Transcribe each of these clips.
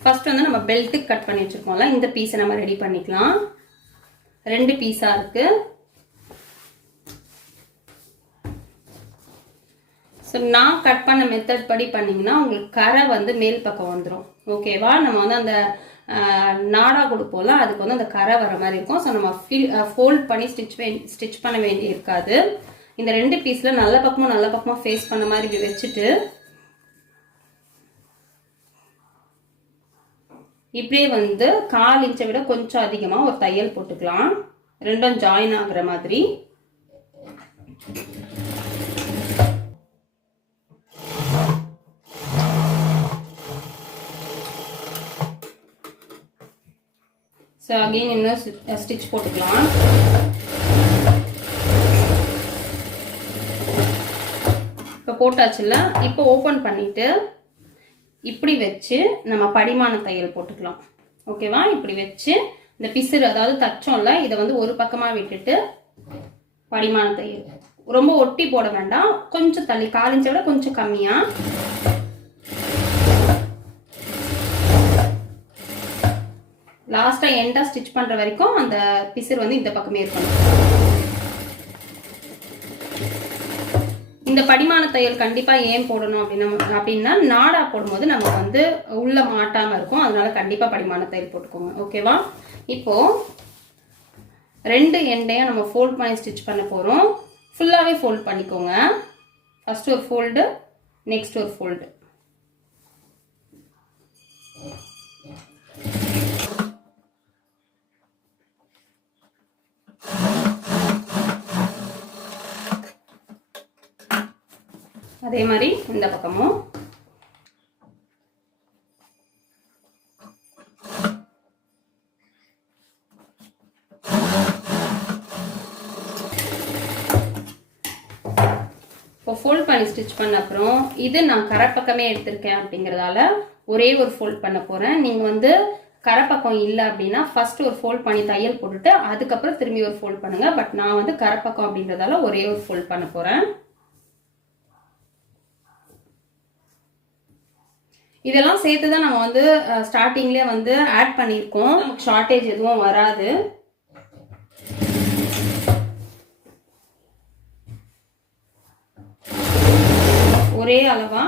First வந்து நம்ம பெல்ட்டுக்கு cut பண்ணி வச்சுருக்கோம்ல, இந்த பீஸை நம்ம ரெடி பண்ணிக்கலாம். 2 பீஸாக இருக்குது. ஸோ நான் கட் பண்ண மெத்தட் படி பண்ணிங்கன்னா உங்களுக்கு கரை வந்து மேல் பக்கம் வந்துடும். ஓகேவா? நம்ம வந்து அந்த நாடா கொடுப்போம்ல, அதுக்கு வந்து அந்த கரை வர மாதிரி இருக்கும். ஸோ நம்ம ஃபோல்ட் பண்ணி ஸ்டிச் பண்ண வேண்டி இருக்காது. இந்த 2 பீஸில் நல்ல பக்கமாக ஃபேஸ் பண்ண மாதிரி வச்சுட்டு இப்படியே வந்து 1/4 இன்ச்சை விட கொஞ்சம் அதிகமாக ஒரு தையல் போட்டுக்கலாம். ரெண்டும் ஜாயின் ஆகுற மாதிரி. ஸோ அகெயின் இன்னும் ஸ்டிச் போட்டுக்கலாம். இப்போ போட்டாச்சுல்ல, இப்போ ஓப்பன் பண்ணிட்டு இப்படி வச்சு நம்ம படிமான தையல் போட்டுக்கலாம். ஓகேவா? இப்படி வச்சு இந்த பிசுறு, அதாவது தச்சோம்ல, இதை வந்து ஒரு பக்கமாக விட்டுட்டு படிமான தையல். ரொம்ப ஒட்டி போட வேண்டாம், கொஞ்சம் தள்ளி 1/4 இன்ச்சை விட கொஞ்சம் கம்மியாக. லாஸ்ட்டாக எண்டாக ஸ்டிச் பண்ணுற வரைக்கும் அந்த பிசுறு வந்து இந்த பக்கமே இருக்கணும். இந்த படிமான தையல் கண்டிப்பாக ஏன் போடணும் அப்படின்னா நாடா போடும்போது நமக்கு வந்து உள்ள மாட்டாமல் இருக்கும். அதனால கண்டிப்பாக படிமான தையல் போட்டுக்கோங்க. ஓகேவா? இப்போது 2 எண்டையும் நம்ம ஃபோல்ட் பண்ணி ஸ்டிச் பண்ண போகிறோம். ஃபுல்லாகவே ஃபோல்ட் பண்ணிக்கோங்க. ஃபர்ஸ்ட் ஒரு ஃபோல்டு, நெக்ஸ்ட் ஒரு ஃபோல்டு. அதே மாதிரி இந்த பக்கமும். இப்போ ஃபோல்ட் பண்ணி ஸ்டிச் பண்ண அப்புறம் இது நான் கரை பக்கமே எடுத்திருக்கேன் அப்படிங்கிறதால ஒரே ஒரு ஃபோல்ட் பண்ண போகிறேன். நீங்கள் வந்து கரை பக்கம் இல்லை அப்படின்னா ஃபர்ஸ்ட் ஒரு ஃபோல்ட் பண்ணி தையல் போட்டுட்டு அதுக்கப்புறம் திரும்பி ஒரு ஃபோல்ட் பண்ணுங்க. பட் நான் வந்து கரை பக்கம் அப்படிங்கிறதால ஒரே ஒரு ஃபோல்ட் பண்ண போகிறேன். இதெல்லாம் சேர்த்து தான் நம்ம வந்து ஸ்டார்டிங்லேயே வந்து ஆட் பண்ணியிருக்கோம். நமக்கு ஷார்ட்டேஜ் எதுவும் வராது. ஒரே அளவா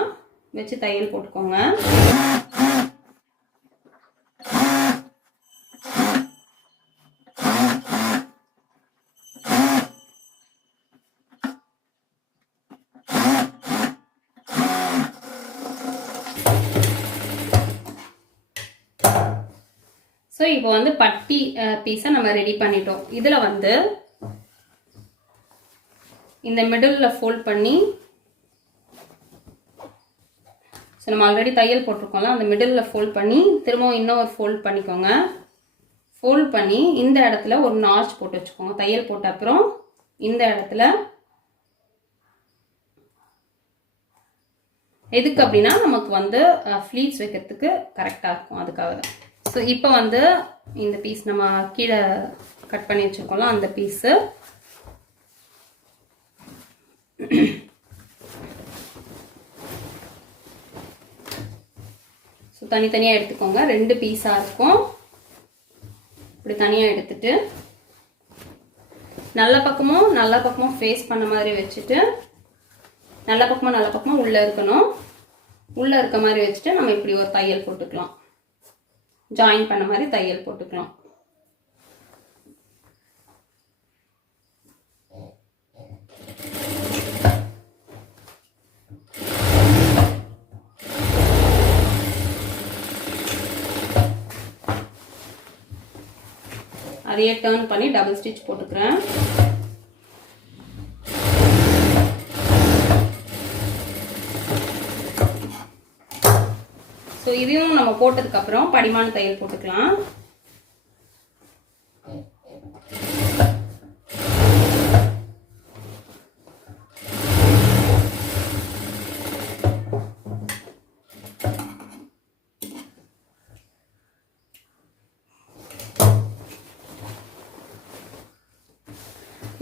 வச்சு தையல் போட்டுக்கோங்க. ஸோ இப்போ வந்து பட்டி பீஸை நம்ம ரெடி பண்ணிட்டோம். இதில் வந்து இந்த மிடில் ஃபோல்ட் பண்ணி, ஸோ நம்ம ஆல்ரெடி தையல் போட்டிருக்கோம்ல, அந்த மிடில் ஃபோல்ட் பண்ணி திரும்பவும் இன்னும் ஒரு ஃபோல்ட் பண்ணிக்கோங்க. ஃபோல்ட் பண்ணி இந்த இடத்துல ஒரு நாச் போட்டு வச்சுக்கோங்க. தையல் போட்ட அப்புறம் இந்த இடத்துல எதுக்கு அப்படின்னா நமக்கு வந்து ஃப்ளீட்ஸ் வைக்கிறதுக்கு கரெக்டாக இருக்கும். அதுக்காக தான். ஸோ இப்போ வந்து இந்த பீஸ் நம்ம கீழே கட் பண்ணி வச்சுருக்கோம்ல, அந்த பீஸு ஸோ தனித்தனியாக எடுத்துக்கோங்க. 2 பீஸாக இருக்கும். இப்படி தனியாக எடுத்துட்டு நல்ல பக்கமும் ஃபேஸ் பண்ண மாதிரி வச்சுட்டு நல்ல பக்கமும் உள்ளே இருக்கணும். உள்ளே இருக்க மாதிரி வச்சுட்டு நம்ம இப்படி ஒரு தையல் போட்டுக்கலாம். ஜாயின் பண்ண மாதிரி தையல் போட்டுக்கலாம். அதையே டர்ன் பண்ணி டபுள் ஸ்டிச் போட்டுக்கிறேன். ஸோ இதையும் நம்ம போட்டதுக்கப்புறம் படிமான தையல் போட்டுக்கலாம்.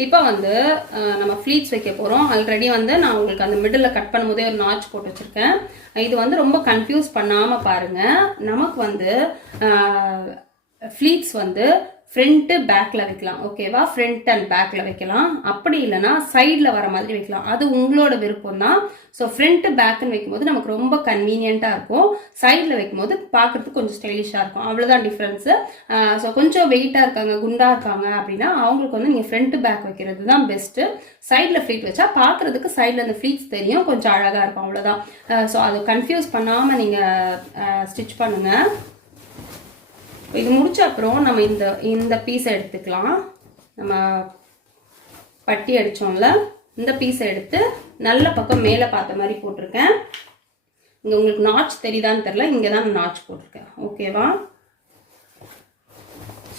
இப்போ வந்து நம்ம ஃப்ளீட்ஸ் வைக்க போகிறோம். ஆல்ரெடி வந்து நான் உங்களுக்கு அந்த மிடில் கட் பண்ணும்போதே ஒரு நாச் போட்டு வச்சுருக்கேன். இது வந்து ரொம்ப கன்ஃபியூஸ் பண்ணாமல் பாருங்கள். நமக்கு வந்து ஃப்ளீட்ஸ் வந்து ஃப்ரண்ட்டு பேக்கில் வைக்கலாம், ஓகேவா? ஃப்ரண்ட் அண்ட் பேக்கில் வைக்கலாம், அப்படி இல்லைனா சைடில் வர மாதிரி வைக்கலாம். அது உங்களோட விருப்பம் தான். ஸோ ஃப்ரண்ட்டு பேக்குன்னு வைக்கும்போது நமக்கு ரொம்ப கன்வீனியண்ட்டாக இருக்கும். சைடில் வைக்கும்போது பார்க்குறதுக்கு கொஞ்சம் ஸ்டைலிஷாக இருக்கும். அவ்வளோதான் டிஃப்ரென்ஸு. ஸோ கொஞ்சம் வெயிட்டாக இருக்காங்க, குண்டாக இருக்காங்க அப்படின்னா அவங்களுக்கு வந்து நீங்கள் ஃப்ரண்ட்டு பேக் வைக்கிறது தான் பெஸ்ட்டு. சைடில் ஃப்ளீட் வச்சா பார்க்குறதுக்கு சைடில் அந்த ஃப்ளீட்ஸ் தெரியும், கொஞ்சம் அழகாக இருக்கும், அவ்வளோதான். ஸோ அதை கன்ஃபியூஸ் பண்ணாமல் நீங்கள் ஸ்டிச் பண்ணுங்கள். இது முடிச்ச அப்புறம் நம்ம இந்த பீஸை எடுத்துக்கலாம். நம்ம பட்டி அடித்தோம்ல, இந்த பீஸை எடுத்து நல்ல பக்கம் மேலே பார்த்த மாதிரி போட்டிருக்கேன். இங்கே உங்களுக்கு நாச் தெரியுதான்னு தெரில, இங்கே தான் நாச் போட்டிருக்கேன், ஓகேவா?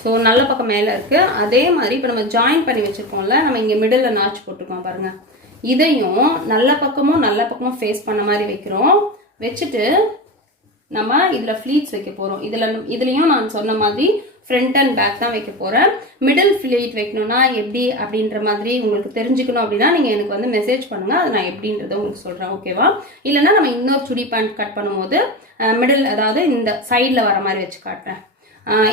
ஸோ நல்ல பக்கம் மேலே இருக்குது. அதே மாதிரி இப்போ நம்ம ஜாயின் பண்ணி வச்சுருக்கோம்ல, நம்ம இங்கே மிடில் நாச் போட்டிருக்கோம் பாருங்கள். இதையும் நல்ல பக்கமும் ஃபேஸ் பண்ண மாதிரி வைக்கிறோம். வச்சுட்டு நம்ம இதில் ஃப்ளீட்ஸ் வைக்க போகிறோம். இதுலேயும் நான் சொன்ன மாதிரி ஃப்ரண்ட் அண்ட் பேக் தான் வைக்க போகிறேன். மிடில் ஃப்ளீட் வைக்கணும்னா எப்படி அப்படின்ற மாதிரி உங்களுக்கு தெரிஞ்சுக்கணும் அப்படின்னா நீங்கள் எனக்கு வந்து மெசேஜ் பண்ணுங்கள், அது நான் எப்படின்றத உங்களுக்கு சொல்கிறேன், ஓகேவா? இல்லைன்னா நம்ம இன்னொரு சுடி பேண்ட் கட் பண்ணும்போது மிடில், அதாவது இந்த சைடில் வர மாதிரி வச்சு காட்டுறேன்.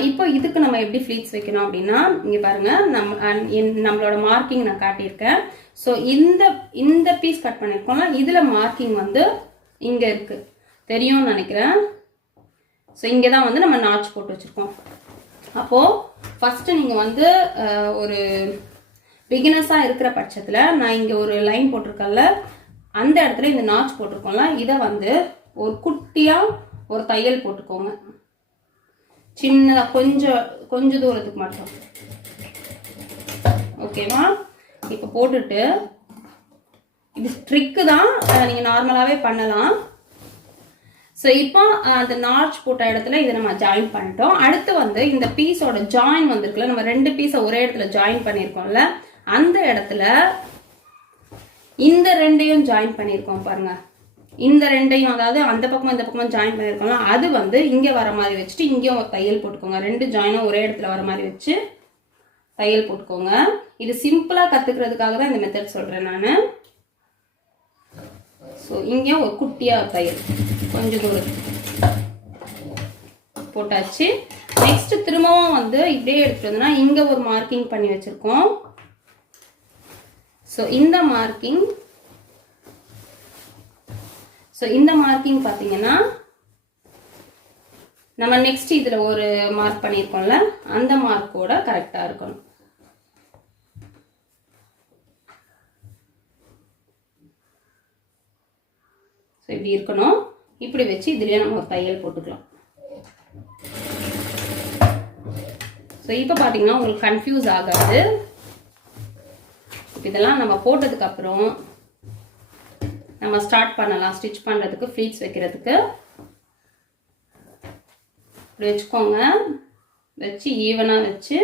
இப்போ இதுக்கு நம்ம எப்படி ஃப்ளீட்ஸ் வைக்கணும் அப்படின்னா, இங்கே பாருங்கள், நம்மளோட மார்க்கிங் நான் காட்டியிருக்கேன். ஸோ இந்த பீஸ் கட் பண்ணியிருக்கோம்ல, இதில் மார்க்கிங் வந்து இங்கே இருக்குது, தெரியும்னு நினைக்கிறேன். ஸோ இங்கே தான் வந்து நம்ம நாச் போட்டு வச்சுருக்கோம். அப்போது ஃபஸ்ட்டு நீங்கள் வந்து ஒரு பிகினர்ஸாக இருக்கிற பட்சத்தில் நான் இங்கே ஒரு லைன் போட்டிருக்கேன்ல, அந்த இடத்துல இந்த நாச் போட்டிருக்கோம்ல, இதை வந்து ஒரு குட்டியாக ஒரு தையல் போட்டுக்கோங்க, சின்னதாக கொஞ்சம் தூரத்துக்கு மட்டும், ஓகேவா? இப்போ போட்டுட்டு இது ட்ரிக்கு தான், நீங்கள் நார்மலாகவே பண்ணலாம். ஸோ இப்போ அந்த நாச் போட்ட இடத்துல இதை நம்ம ஜாயின் பண்ணிட்டோம். அடுத்து வந்து இந்த பீஸோட ஜாயின் வந்துருக்குல்ல, நம்ம 2 பீஸை ஒரே இடத்துல ஜாயின் பண்ணியிருக்கோம்ல, அந்த இடத்துல இந்த 2ஐயும் ஜாயின் பண்ணியிருக்கோம் பாருங்க. இந்த 2ஐயும், அதாவது அந்த பக்கமும் இந்த பக்கமும் ஜாயின் பண்ணியிருக்கோம்ல, அது வந்து இங்கே வர மாதிரி வச்சுட்டு இங்கேயும் ஒரு தையல் போட்டுக்கோங்க. 2 ஜாயினும் ஒரே இடத்துல வர மாதிரி வச்சு தையல் போட்டுக்கோங்க. இது சிம்பிளாக கற்றுக்கிறதுக்காக தான் இந்த மெத்தட் சொல்கிறேன் நான். ஸோ இங்கேயும் ஒரு குட்டியாக தையல் கொஞ்சம் தூரம் போட்டாச்சு. நெக்ஸ்ட் திரும்பவும் வந்து இப்படியே எடுத்துட்டு வந்தோம்னா இங்கே ஒரு மார்க்கிங் பண்ணி வச்சுருக்கோம். ஸோ இந்த மார்க்கிங் பார்த்தீங்கன்னா நம்ம நெக்ஸ்ட் இதில் ஒரு மார்க் பண்ணியிருக்கோம்ல, அந்த மார்க்கோட கரெக்டாக இருக்கணும். ஸோ இப்படி இருக்கணும். இப்படி வச்சு இதுலேயே நம்ம ஒரு தையல் போட்டுக்கலாம். ஸோ இப்போ பார்த்தீங்கன்னா உங்களுக்கு கன்ஃபியூஸ் ஆகாது. இதெல்லாம் நம்ம போட்டதுக்கப்புறம் நம்ம ஸ்டார்ட் பண்ணலாம் ஸ்டிச் பண்ணுறதுக்கு, ஃப்ளீட்ஸ் வைக்கிறதுக்கு. இப்படி வச்சுக்கோங்க. வச்சு ஈவனாக வச்சு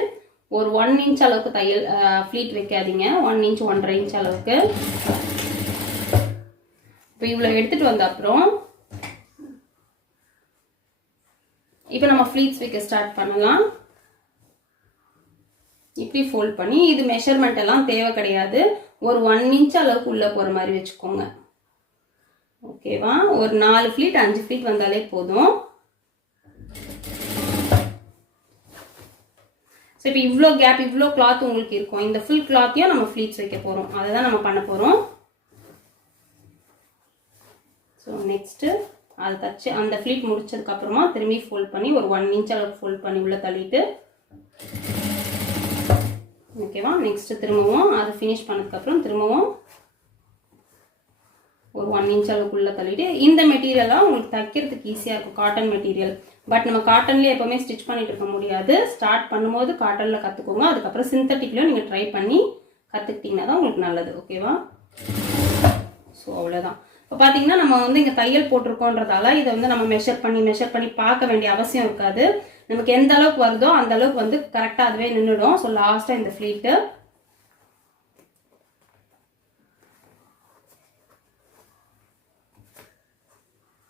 ஒரு 1 இன்ச் அளவுக்கு தையல் ஃப்ளீட் வைக்காதீங்க, 1 இன்ச் 1.5 இன்ச் அளவுக்கு. இப்போ இவ்வளோ எடுத்துகிட்டு வந்த அப்புறம் இப்போ நம்ம ஃப்ளீட்ஸ் வைக்க ஸ்டார்ட் பண்ணலாம். இப்படி ஃபோல்ட் பண்ணி, இது மெஷர்மெண்ட் எல்லாம் தேவை கிடையாது, ஒரு 1 இன்ச் அளவுக்கு உள்ளே போகிற மாதிரி வச்சுக்கோங்க, ஓகேவா? ஒரு 4 ஃப்ளீட் 5 ஃப்ளீட் வந்தாலே போதும். ஸோ இப்போ இவ்வளோ கேப், இவ்வளோ கிளாத் உங்களுக்கு இருக்கும். இந்த ஃபுல் கிளாத்தையும் நம்ம ஃப்ளீட்ஸ் வைக்க போகிறோம், அதை தான் நம்ம பண்ண போகிறோம். ஸோ நெக்ஸ்ட்டு அதை தச்சு அந்த ஃப்ளீட் முடிச்சதுக்கப்புறமா திரும்பி ஃபோல்ட் பண்ணி ஒரு 1 இன்ச் அளவுக்கு ஃபோல்ட் பண்ணி உள்ளே தள்ளிட்டு, ஓகேவா? நெக்ஸ்ட்டு திரும்பவும் அதை ஃபினிஷ் பண்ணதுக்கப்புறம் திரும்பவும் ஒரு 1 இன்ச் அளவுக்கு உள்ளே தள்ளிட்டு, இந்த மெட்டீரியலாக உங்களுக்கு தைக்கிறதுக்கு ஈஸியாக இருக்கும், காட்டன் மெட்டீரியல். பட் நம்ம காட்டன்லேயே எப்போவுமே ஸ்டிச் பண்ணிட்டு இருக்க முடியாது. ஸ்டார்ட் பண்ணும்போது காட்டனில் கற்றுக்கோங்க, அதுக்கப்புறம் சிந்தட்டிக்லையும் நீங்கள் ட்ரை பண்ணி கற்றுக்கிட்டிங்கன்னா தான் உங்களுக்கு நல்லது, ஓகேவா? ஸோ அவ்வளோதான். இப்போ பார்த்தீங்கன்னா நம்ம வந்து இங்கே தையல் போட்டிருக்கோன்றதால இதை வந்து நம்ம மெஷர் பண்ணி பார்க்க வேண்டிய அவசியம் இருக்காது. நமக்கு எந்த அளவுக்கு வருதோ அந்த அளவுக்கு வந்து கரெக்டாக அதுவே நின்றுடும். ஸோ லாஸ்ட்டாக இந்த ஃப்ளீட்டு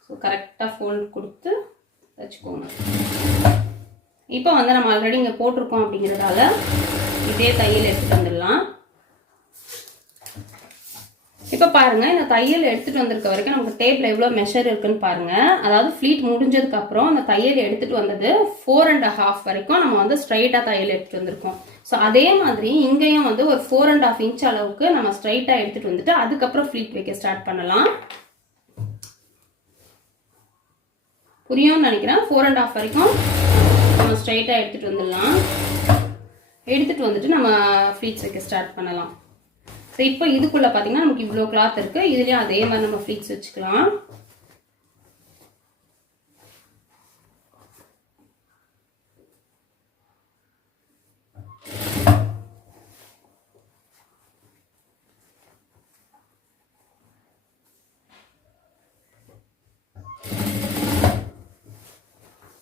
ஸோ கரெக்டாக ஃபோல்ட் கொடுத்து தச்சுக்கோங்க. இப்போ வந்து நம்ம ஆல்ரெடி இங்கே போட்டிருக்கோம் அப்படிங்கிறதால இதே தையல் எடுத்துகிட்டு வந்துடலாம். இப்போ பாருங்க, இந்த தையல் எடுத்துட்டு வந்திருக்க வரைக்கும் நமக்கு டேப்ல எவ்வளவு மெஷர் இருக்குன்னு பாருங்க. அதாவது ஃபிளீட் முடிஞ்சதுக்கு அப்புறம் அந்த தையல் எடுத்துட்டு வந்தது 4.5 வரைக்கும் நம்ம வந்து ஸ்ட்ரைட்டா தையல் எடுத்துட்டு வந்திருக்கோம். ஸோ அதே மாதிரி இங்கேயும் வந்து ஒரு 4.5 இன்ச் அளவுக்கு நம்ம ஸ்ட்ரைட்டா எடுத்துட்டு வந்துட்டு அதுக்கப்புறம் ஃபிளீட் வைக்க ஸ்டார்ட் பண்ணலாம். புரியும்னு நினைக்கிறேன். 4.5 வரைக்கும் நம்ம ஸ்ட்ரைட்டா எடுத்துட்டு வந்துடலாம். எடுத்துட்டு வந்துட்டு நம்ம ஃபிளீட்ஸ் வைக்க ஸ்டார்ட் பண்ணலாம். ஸோ இப்போ இதுக்குள்ள பார்த்தீங்கன்னா நமக்கு இவ்வளோ கிளாத் இருக்கு. இதுலயும் அதே மாதிரி நம்ம ஃபிளீட்ஸ் வச்சுக்கலாம்.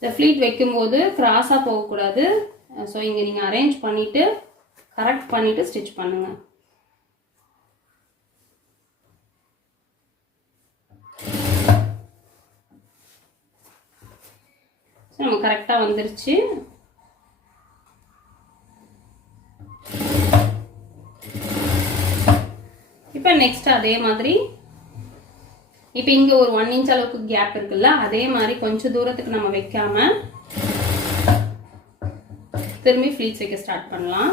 இந்த ஃபிளீட் வைக்கும்போது கிராஸாக போகக்கூடாது. ஸோ இங்கே நீங்கள் அரேஞ்ச் பண்ணிட்டு கரெக்ட் பண்ணிட்டு ஸ்டிச் பண்ணுங்க. நம்ம கரெக்டா வந்துருச்சு. இப்போ நெக்ஸ்ட் அதே மாதிரி இப்போ இங்க ஒரு 1 இன்ச் அளவுக்கு கேப் இருக்குல்ல, அதே மாதிரி கொஞ்சம் தூரத்துக்கு நம்ம வைக்காம திரும்பி ஃபிளீட்ஸ் வைக்க ஸ்டார்ட் பண்ணலாம்.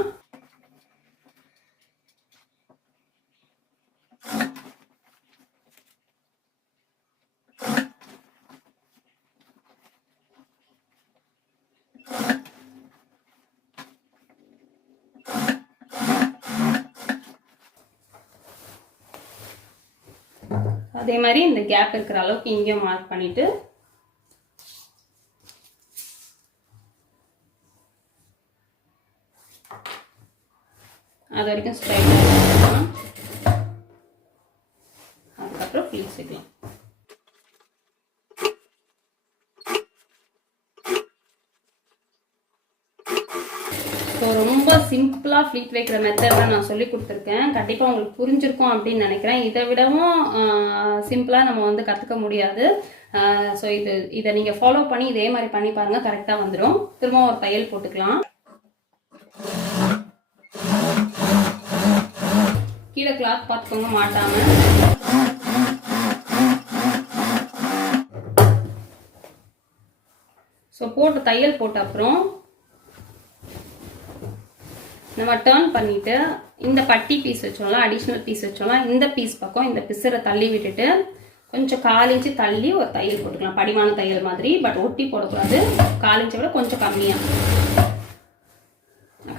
அதே மாதிரி இந்த கேப் இருக்கிற அளவுக்கு இங்கே மார்க் பண்ணிட்டு அது வரைக்கும் ஸ்ட்ரைட்டா வைக்கலாம். அதுக்கப்புறம் ஃபிளீட்ஸ் வைக்கலாம். ஸோ ரொம்ப சிம்பிளா ஃபிளீட் வைக்கிற மெத்தட் தான் நான் சொல்லி கொடுத்துருக்கேன். கண்டிப்பாக உங்களுக்கு புரிஞ்சிருக்கும் அப்படின்னு நினைக்கிறேன். இதை விடவும் சிம்பிளாக நம்ம வந்து கற்றுக்க முடியாது. ஸோ இதை நீங்கள் ஃபாலோ பண்ணி இதே மாதிரி பண்ணி பாருங்கள், கரெக்டாக வந்துடும். திரும்ப ஒரு தையல் போட்டுக்கலாம். கீழே கிளாத் பார்த்துக்கோங்க மாட்டாம. ஸோ போட்டு தையல் போட்ட அப்புறம் நம்ம டர்ன் பண்ணிட்டு இந்த பட்டி பீஸ் வச்சோம்ல, அடிஷ்னல் பீஸ் வச்சோம்ல, இந்த பீஸ் பக்கம் இந்த பிசரை தள்ளி விட்டுட்டு கொஞ்சம் 1/4 இன்ச்சு தள்ளி ஒரு தையல் போட்டுக்கலாம். படிமான தையல் மாதிரி, பட் ஒட்டி போடக்கூடாது. 1/4 இன்ச்சை விட கொஞ்சம் கம்மியா.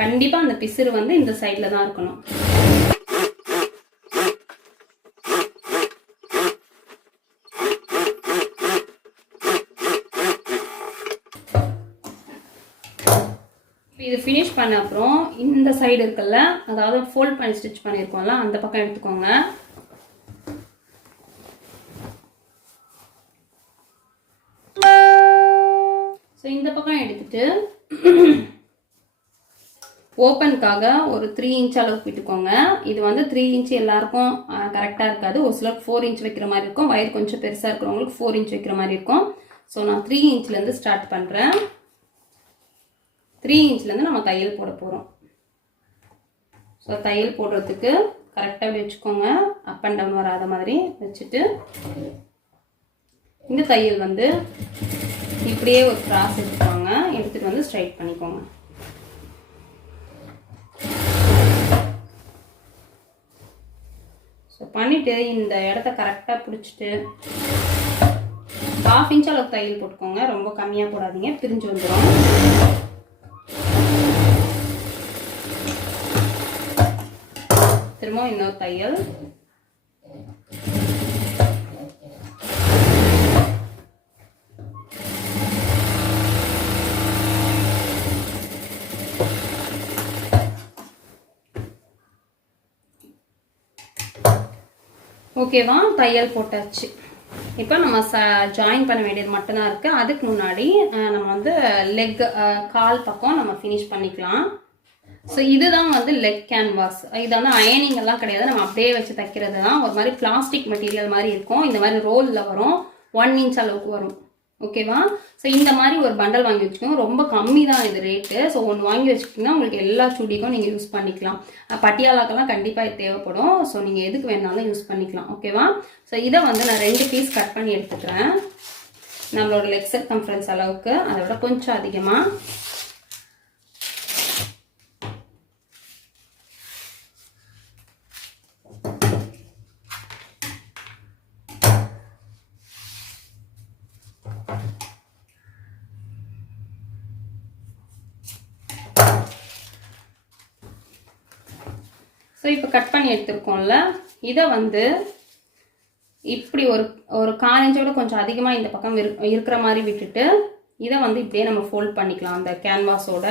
கண்டிப்பா அந்த பிசுறு வந்து இந்த சைட்ல தான் இருக்கணும். இது ஃபினிஷ் பண்ண அப்புறம் இந்த சைடு இருக்குல்ல, அதாவது ஃபோல்ட் பண்ணி ஸ்டிச் பண்ணியிருக்கோம்ல, அந்த பக்கம் எடுத்துக்கோங்க. ஸோ இந்த பக்கம் எடுத்துட்டு ஓப்பனுக்காக ஒரு 3 இன்ச் அளவுக்கு விட்டுக்கோங்க. இது வந்து 3 இன்ச் எல்லாருக்கும் கரெக்டாக இருக்காது. ஒரு சிலருக்கு 4 இன்ச் வைக்கிற மாதிரி இருக்கும். வயர் கொஞ்சம் பெருசாக இருக்கிறவங்களுக்கு 4 இன்ச் வைக்கிற மாதிரி இருக்கும். ஸோ நான் 3 இன்ச்லேருந்து ஸ்டார்ட் பண்ணுறேன். 3 இன்ச்லேருந்து நம்ம தையல் போட போகிறோம். ஸோ தையல் போடுறதுக்கு கரெக்டாக அப்படி வச்சுக்கோங்க. அப் அண்ட் டவுன் வராத மாதிரி வச்சுட்டு இந்த தையல் வந்து இப்படியே ஒரு கிராஸ் எடுத்துக்கோங்க. எடுத்துகிட்டு வந்து ஸ்ட்ரைட் பண்ணிக்கோங்க. ஸோ பண்ணிவிட்டு இந்த இடத்த கரெக்டாக பிடிச்சிட்டு 1/2 இன்ச் அளவுக்கு தையல் போட்டுக்கோங்க. ரொம்ப கம்மியாக போடாதீங்க, பிரிஞ்சு வந்துடும். திரும்ப இன்னொரு தையல். ஓகேவா, தையல் போட்டாச்சு. இப்போ நம்ம ஜாயின் பண்ண வேண்டியது மட்டும்தான் இருக்கு. அதுக்கு முன்னாடி நம்ம வந்து லெக் கால் பக்கம் நம்ம ஃபினிஷ் பண்ணிக்கலாம். ஸோ இதுதான் வந்து லெக் கேன்வாஸ். இது வந்து அயனிங் எல்லாம் கிடையாது, நம்ம அப்படியே வச்சு தைக்கிறது தான். ஒரு மாதிரி பிளாஸ்டிக் மெட்டீரியல் மாதிரி இருக்கும். இந்த மாதிரி ரோலில் வரும். 1 இன்ச் அளவுக்கு வரும். ஓகேவா? ஸோ இந்த மாதிரி ஒரு பண்டல் வாங்கி வச்சுக்கோங்க. ரொம்ப கம்மி தான் இது ரேட்டு. ஸோ ஒன்று வாங்கி வச்சுக்கிட்டிங்கன்னா உங்களுக்கு எல்லா சுடிக்கும் நீங்கள் யூஸ் பண்ணிக்கலாம். பட்டியாலாக்கெல்லாம் கண்டிப்பாக இது தேவைப்படும். ஸோ நீங்கள் எதுக்கு வேணாலும் யூஸ் பண்ணிக்கலாம். ஓகேவா? ஸோ இதை வந்து நான் 2 பீஸ் கட் பண்ணி எடுத்துக்கிறேன். நம்மளோட லெக் சர்க்கம்ஃபரன்ஸ் அளவுக்கு, அதை விட கொஞ்சம் அதிகமாக. ஸோ இப்போ கட் பண்ணி எடுத்துருக்கோம்ல, இதை வந்து இப்படி ஒரு 1/4 இன்ச்சோட கொஞ்சம் அதிகமாக இந்த பக்கம் இருக்கிற மாதிரி விட்டுட்டு இதை வந்து இப்படியே நம்ம ஃபோல்ட் பண்ணிக்கலாம் அந்த கேன்வாஸோட.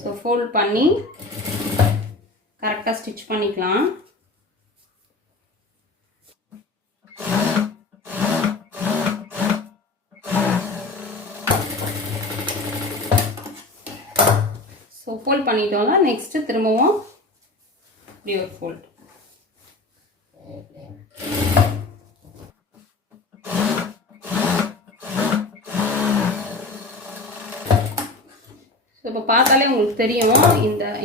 ஸோ ஃபோல்ட் பண்ணி கரெக்டாக ஸ்டிச் பண்ணிக்கலாம். ஸோ ஃபோல்ட் பண்ணிட்டோம்ல, நெக்ஸ்ட்டு திரும்பவும் இப்படி ஒரு ஃபோல்ட். ஸோ இப்போ பார்த்தாலே உங்களுக்கு தெரியும்,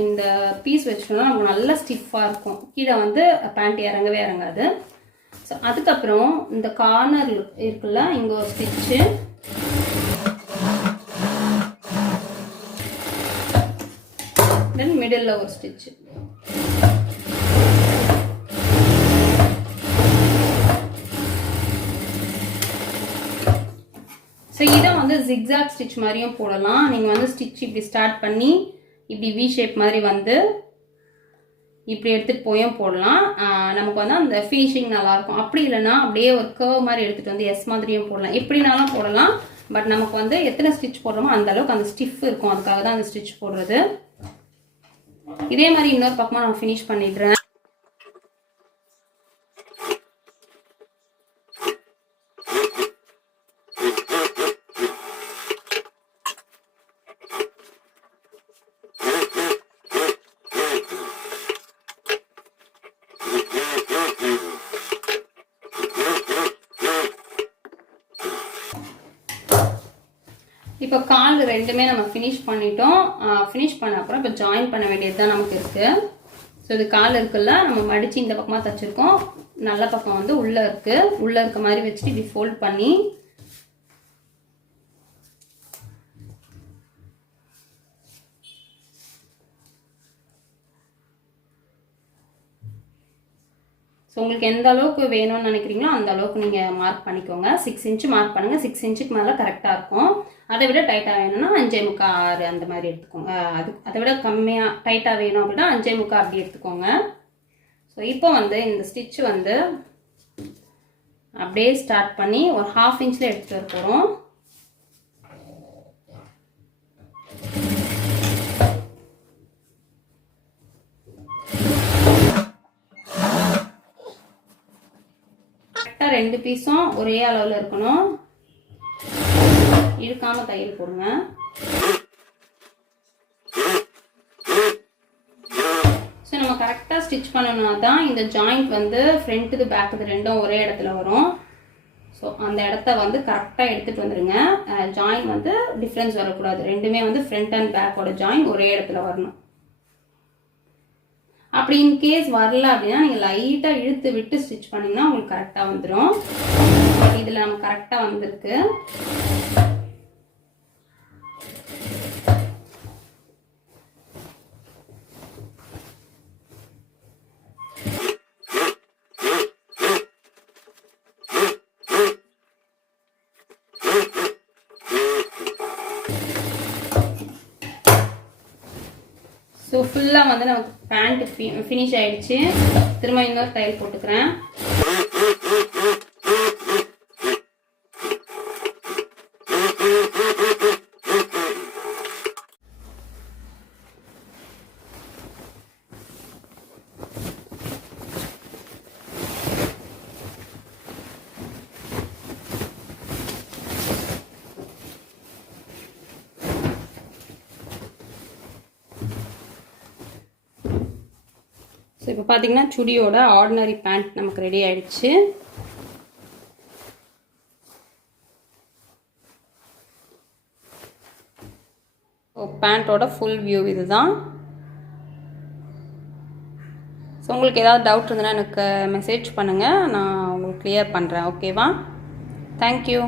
இந்த பீஸ் வச்சுட்டோம்னா நமக்கு நல்லா ஸ்டிஃபாக இருக்கும். கீழே வந்து பேண்ட் இறங்கவே இறங்காது. ஸோ அதுக்கப்புறம் இந்த கார்னர் இருக்குல்ல, இங்கே ஒரு ஸ்டிச்சு, தென் மிடில் ஒரு ஸ்டிச்சு. ஸோ இதை வந்து ஜிக்ஸாக் ஸ்டிச் மாதிரியும் போடலாம். நீங்கள் வந்து ஸ்டிச் இப்படி ஸ்டார்ட் பண்ணி இப்படி வி ஷேப் மாதிரி வந்து இப்படி எடுத்துகிட்டு போயும் போடலாம். நமக்கு வந்து அந்த ஃபினிஷிங் நல்லாயிருக்கும். அப்படி இல்லைன்னா அப்படியே ஒரு கர்வ் மாதிரி எடுத்துகிட்டு வந்து எஸ் மாதிரியும் போடலாம். எப்படினாலும் போடலாம். பட் நமக்கு வந்து எத்தனை ஸ்டிச் போடுறோமோ அந்த அளவுக்கு அந்த ஸ்டிஃப் இருக்கும். அதுக்காக தான் அந்த ஸ்டிச் போடுறது. இதே மாதிரி இன்னொரு பக்கமாக நான் ஃபினிஷ் பண்ணிடுறேன். இப்போ கால் ரெண்டுமே நம்ம ஃபினிஷ் பண்ணிட்டோம். ஃபினிஷ் பண்ண அப்புறம் இப்போ ஜாயின் பண்ண வேண்டியது தான் நமக்கு இருக்குது. ஸோ இது கால் இருக்குல்ல, நம்ம மடித்து இந்த பக்கமாக தைச்சிருக்கோம். நல்ல பக்கம் வந்து உள்ளே இருக்குது. உள்ளே இருக்க மாதிரி வச்சுட்டு இப்படி ஃபோல்ட் பண்ணி ஸோ உங்களுக்கு எந்த அளவுக்கு வேணும்னு நினைக்கிறீங்களோ அந்த அளவுக்கு நீங்கள் மார்க் பண்ணிக்கோங்க. 6 இன்ச்சு மார்க் பண்ணுங்கள். 6 இன்ச்சுக்கு மேலே கரெக்டாக இருக்கும். அதை விட டைட்டாக வேணும்னா 5.75 6 அந்த மாதிரி எடுத்துக்கோங்க. அதை விட கம்மியாக டைட்டாக வேணும் அப்படின்னா 5.75 அப்படி எடுத்துக்கோங்க. ஸோ இப்போ வந்து இந்த ஸ்டிச் வந்து அப்படியே ஸ்டார்ட் பண்ணி ஒரு 1/2 இன்ச்சில் எடுத்துகிட்டு வர போகிறோம். கரெக்டாக 2 பீஸும் ஒரே அளவில் இருக்கணும். இழுக்காம தையல் போடுங்க. ஸோ நம்ம கரெக்டாக ஸ்டிச் பண்ணணும்னா தான் இந்த ஜாயிண்ட் வந்து ஃப்ரண்ட் இது பேக் இது ரெண்டும் ஒரே இடத்துல வரும். ஸோ அந்த இடத்த வந்து கரெக்டாக எடுத்துகிட்டு வந்துடுங்க. ஜாயின் வந்து டிஃப்ரென்ஸ் வரக்கூடாது. ரெண்டுமே வந்து ஃப்ரண்ட் அண்ட் பேக்கோட ஜாயின் ஒரே இடத்துல வரணும். அப்படி இன்கேஸ் வரல அப்படின்னா நீங்கள் லைட்டாக இழுத்து விட்டு ஸ்டிச் பண்ணிங்கன்னா உங்களுக்கு கரெக்டாக வந்துடும். இதில் நம்ம கரெக்டாக வந்திருக்கு. ஸோ ஃபுல்லாக வந்து நமக்கு பேண்ட் ஃபினிஷ் ஆகிடுச்சு. திரும்ப இன்னொரு தையல் போட்டுக்கிறேன். ஸோ இப்போ பார்த்தீங்கன்னா சுடியோட ஆர்டினரி பேண்ட் நமக்கு ரெடி ஆகிடுச்சு. பேண்ட்டோட ஃபுல் வியூ இதுதான். ஸோ உங்களுக்கு ஏதாவது டவுட் இருந்ததுன்னா எனக்கு மெசேஜ் பண்ணுங்கள், நான் உங்களுக்கு கிளியர் பண்ணுறேன். ஓகேவா? தேங்க்யூ.